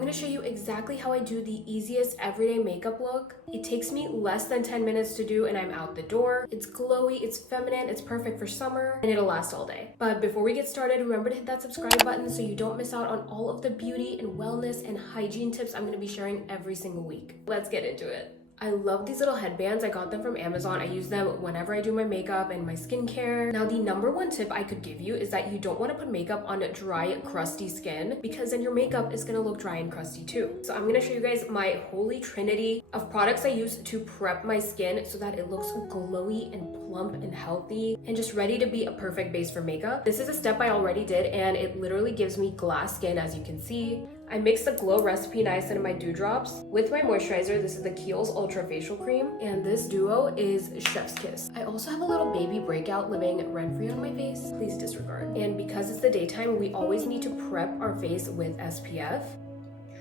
gonna show you exactly how I do the easiest everyday makeup look. It takes me less than 10 minutes to do and I'm out the door. It's glowy, it's feminine, it's perfect for summer, and it'll last all day. But before we get started, remember to hit that subscribe button so you don't miss out on all of the beauty and wellness and hygiene tips I'm gonna be sharing every single week. Let's get into it. I love these little headbands. I got them from Amazon. I use them whenever I do my makeup and my skincare. Now, the number one tip I could give you is that you don't want to put makeup on dry, crusty skin, because then your makeup is gonna look dry and crusty too. So I'm gonna show you guys my holy trinity of products I use to prep my skin so that it looks glowy and plump and healthy and just ready to be a perfect base for makeup. This is a step I already did and it literally gives me glass skin, as you can see. I mixed the Glow Recipe Nice into my dewdrops with my moisturizer. This is the Kiehl's Ultra Facial Cream, and this duo is Chef's Kiss. I also have a little baby breakout living rent-free on my face. Please disregard. And because it's the daytime, we always need to prep our face with SPF.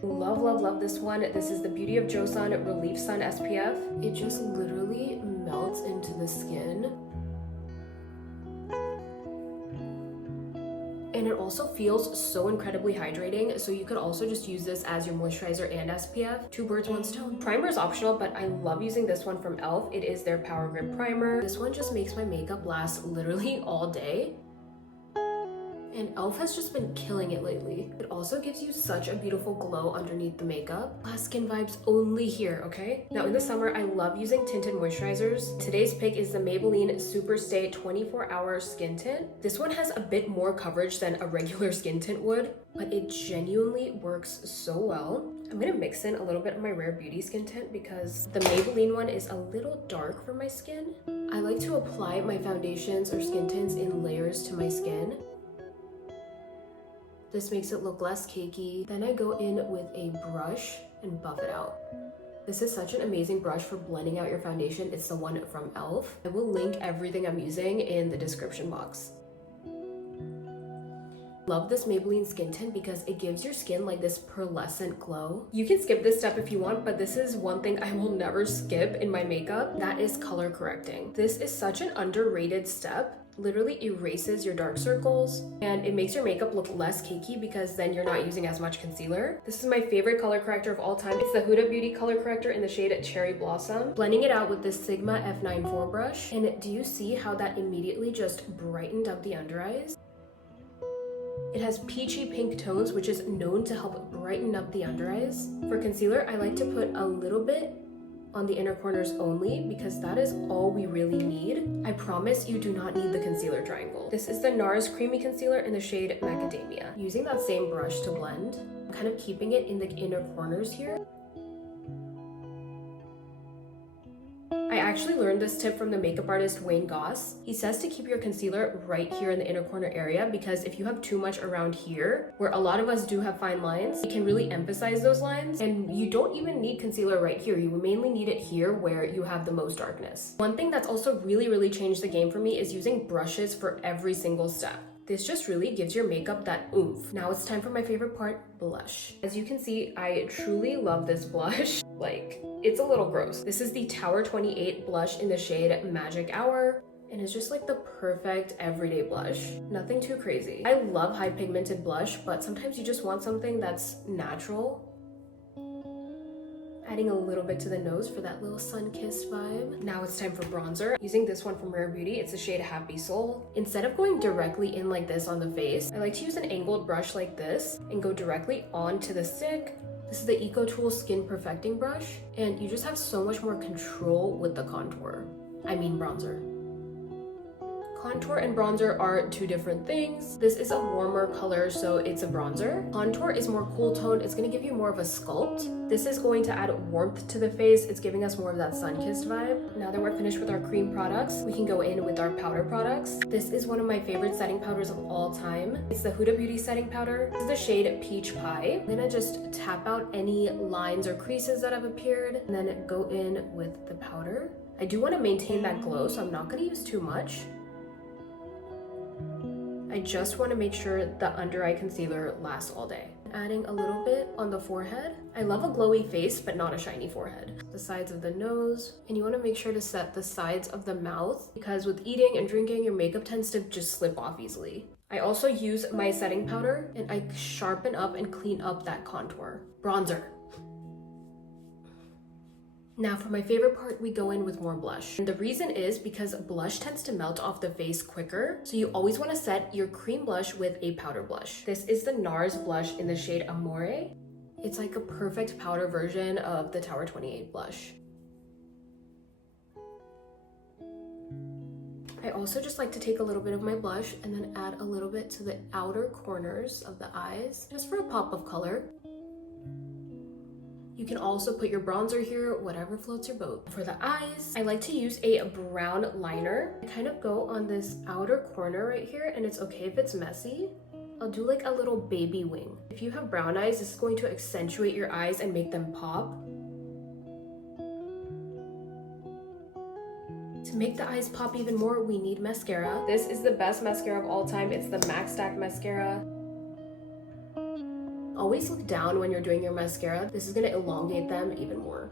Love, love, love this one. This is the Beauty of Joseon Relief Sun SPF. It just literally melts into the skin. And it also feels so incredibly hydrating, so you could also just use this as your moisturizer and SPF. Two birds, one stone. Primer is optional, but I love using this one from e.l.f. It is their Power Grip Primer. This one just makes my makeup last literally all day. And e.l.f. has just been killing it lately. It also gives you such a beautiful glow underneath the makeup. Glass skin vibes only here, okay? Now in the summer, I love using tinted moisturizers. Today's pick is the Maybelline Superstay 24-Hour Skin Tint. This one has a bit more coverage than a regular skin tint would, but it genuinely works so well. I'm gonna mix in a little bit of my Rare Beauty skin tint because the Maybelline one is a little dark for my skin. I like to apply my foundations or skin tints in layers to my skin. This makes it look less cakey. Then I go in with a brush and buff it out. This is such an amazing brush for blending out your foundation. It's the one from e.l.f. I will link everything I'm using in the description box. Love this Maybelline skin tint because it gives your skin like this pearlescent glow. You can skip this step if you want, but this is one thing I will never skip in my makeup. That is color correcting. This is such an underrated step. Literally erases your dark circles and it makes your makeup look less cakey because then you're not using as much concealer. This is my favorite color corrector of all time. It's the Huda Beauty color corrector in the shade Cherry Blossom. Blending it out with this Sigma F94 brush. And do you see how that immediately just brightened up the under eyes? It has peachy pink tones, which is known to help brighten up the under eyes. For concealer, I like to put a little bit on the inner corners only because that is all we really need. I promise you do not need the concealer triangle. This is the NARS Creamy Concealer in the shade Macadamia. Using that same brush to blend, I'm kind of keeping it in the inner corners here. I actually learned this tip from the makeup artist Wayne Goss. He says to keep your concealer right here in the inner corner area because if you have too much around here, where a lot of us do have fine lines, it can really emphasize those lines, and you don't even need concealer right here. You mainly need it here where you have the most darkness. One thing that's also really changed the game for me is using brushes for every single step. This just really gives your makeup that oomph. Now it's time for my favorite part, blush. As you can see, I truly love this blush. Like, it's a little gross. This is the Tower 28 blush in the shade Magic Hour. And it's just like the perfect everyday blush. Nothing too crazy. I love high pigmented blush, but sometimes you just want something that's natural. Adding a little bit to the nose for that little sun-kissed vibe. Now it's time for bronzer. Using this one from Rare Beauty, it's the shade Happy Soul. Instead of going directly in like this on the face, I like to use an angled brush like this and go directly onto the stick. This is the EcoTool Skin Perfecting Brush, and you just have so much more control with the contour. I mean bronzer. Contour and bronzer are two different things. This is a warmer color, so it's a bronzer. Contour is more cool toned. It's gonna give you more of a sculpt. This is going to add warmth to the face. It's giving us more of that sun-kissed vibe. Now that we're finished with our cream products, we can go in with our powder products. This is one of my favorite setting powders of all time. It's the Huda Beauty setting powder. This is the shade Peach Pie. I'm gonna just tap out any lines or creases that have appeared and then go in with the powder. I do want to maintain that glow, so I'm not gonna use too much. I just want to make sure the under eye concealer lasts all day. Adding a little bit on the forehead. I love a glowy face, but not a shiny forehead. The sides of the nose. And you want to make sure to set the sides of the mouth because with eating and drinking, your makeup tends to just slip off easily. I also use my setting powder and I sharpen up and clean up that contour. Bronzer. Now for my favorite part, we go in with more blush. And the reason is because blush tends to melt off the face quicker, so you always want to set your cream blush with a powder blush. This is the NARS blush in the shade Amore. It's like a perfect powder version of the Tower 28 blush. I also just like to take a little bit of my blush and then add a little bit to the outer corners of the eyes, just for a pop of color. You can also put your bronzer here, whatever floats your boat. For the eyes, I like to use a brown liner. I kind of go on this outer corner right here, and it's okay if it's messy. I'll do like a little baby wing. If you have brown eyes, this is going to accentuate your eyes and make them pop. To make the eyes pop even more, we need mascara. This is the best mascara of all time. It's the Max Stack Mascara. Always look down when you're doing your mascara. This is gonna elongate them even more.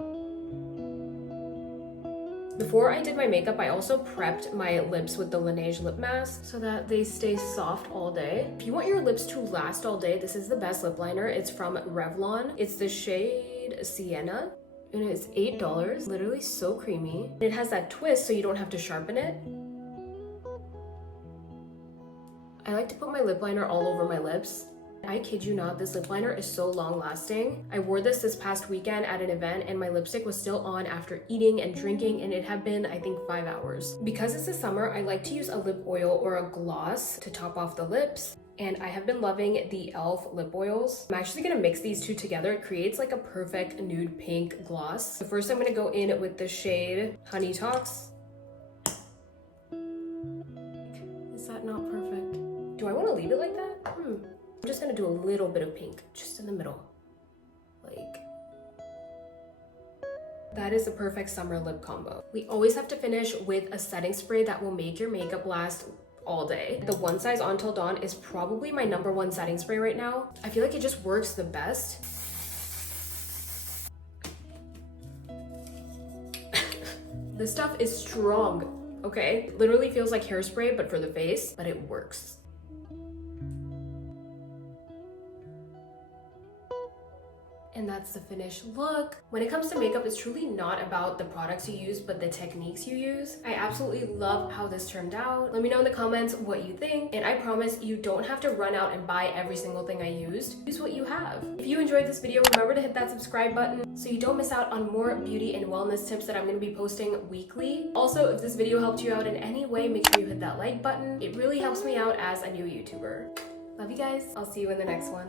Before I did my makeup, I also prepped my lips with the Laneige lip mask so that they stay soft all day. If you want your lips to last all day, this is the best lip liner. It's from Revlon. It's the shade Sienna. And it's $8, literally so creamy. It has that twist so you don't have to sharpen it. I like to put my lip liner all over my lips. I kid you not, this lip liner is so long lasting. I wore this past weekend at an event and my lipstick was still on after eating and drinking, and it had been, I think, 5 hours. Because it's the summer, I like to use a lip oil or a gloss to top off the lips. And I have been loving the e.l.f. lip oils. I'm actually gonna mix these two together. It creates like a perfect nude pink gloss. So first I'm gonna go in with the shade Honey Talks. Is that not perfect? Do I wanna leave it like that? I'm just gonna do a little bit of pink, just in the middle. Like, that is a perfect summer lip combo. We always have to finish with a setting spray that will make your makeup last all day. The One Size Until Dawn is probably my #1 setting spray right now. I feel like it just works the best. This stuff is strong, okay? It literally feels like hairspray, but for the face, but it works. And that's the finished look. When it comes to makeup, it's truly not about the products you use, but the techniques you use. I absolutely love how this turned out. Let me know in the comments what you think. And I promise you don't have to run out and buy every single thing I used. Use what you have. If you enjoyed this video, remember to hit that subscribe button so you don't miss out on more beauty and wellness tips that I'm gonna be posting weekly. Also, if this video helped you out in any way, make sure you hit that like button. It really helps me out as a new YouTuber. Love you guys. I'll see you in the next one.